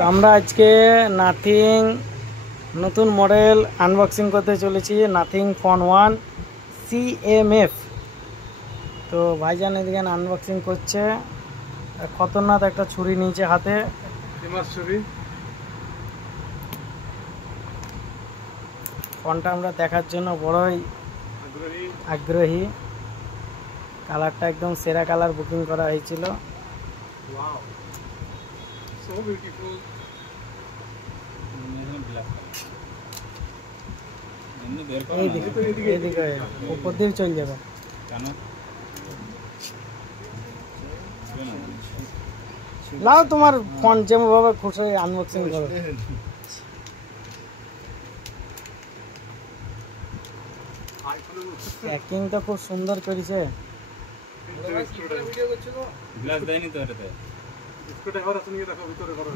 তো আমরা আজকে নাথিং নতুন মডেল আনবক্সিং করতে চলেছি, নাথিং ফোন 1 CMF। তো ভাইজান এদিকে আনবক্সিং করছে। খতরনাক একটা ছুরি নিয়েছে হাতে, ছুরি। ফোনটা আমরা দেখার জন্য বড়ই আগ্রহী। কালারটা একদম সেরা কালার বুকিং করা হয়েছিল। এইদিকে উপর দিয়ে চলে যাবে। লাও তোমার ফোন যেভাবে খুশি আনবক্সিং করো। প্যাকিংটা খুব সুন্দর করেছে। গ্লাস দেয়নি তো এটাতে। স্ক্রুড্রাইভার আছে নিয়ে দেখো ভিতরে করো।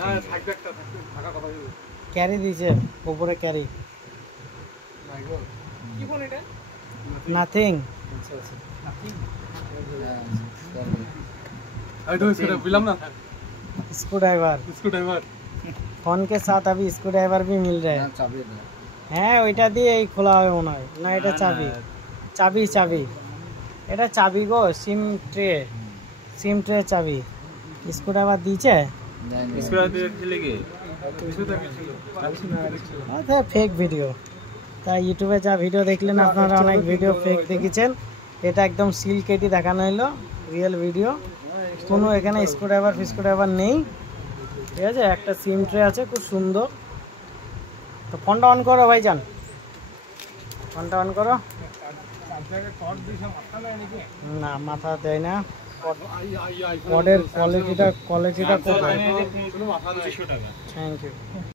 না থাকবে একটা থাকা কথা হবে। ক্যারি দিয়েছে উপরে ক্যারি। কি ফোন এটা? নাথিং। আচ্ছা আচ্ছা নাথিং। आई तो इसको फिल्म ना स्क्रूड्राइवर फोन के साथ अभी स्क्रूड्राइवर भी मिल रहा है। হ্যাঁ ওইটা দিয়ে এই খোলা হবে মনে হয়। না এটা চাবি চাবি চাবি এটা চাবি গো। সিম ট্রে চাবি। স্ক্রুড্রাইভার দিয়েছে। আচ্ছা ফেক ভিডিও। তাই ইউটিউবে যা ভিডিও দেখলেন আপনারা অনেক ভিডিও ফেক দেখেছেন। এটা একদম সিল কেটে দেখানো হলো, রিয়েল ভিডিও। কোনো এখানে স্ক্রুড্রাইভার নেই, ঠিক আছে। একটা সিম ট্রে আছে খুব সুন্দর। তো ফোনটা অন করো ভাইজান, ফোনটা অন করো। না মাথা দেয় না। কোয়ালিটিটা খুব ভালো। Thank you.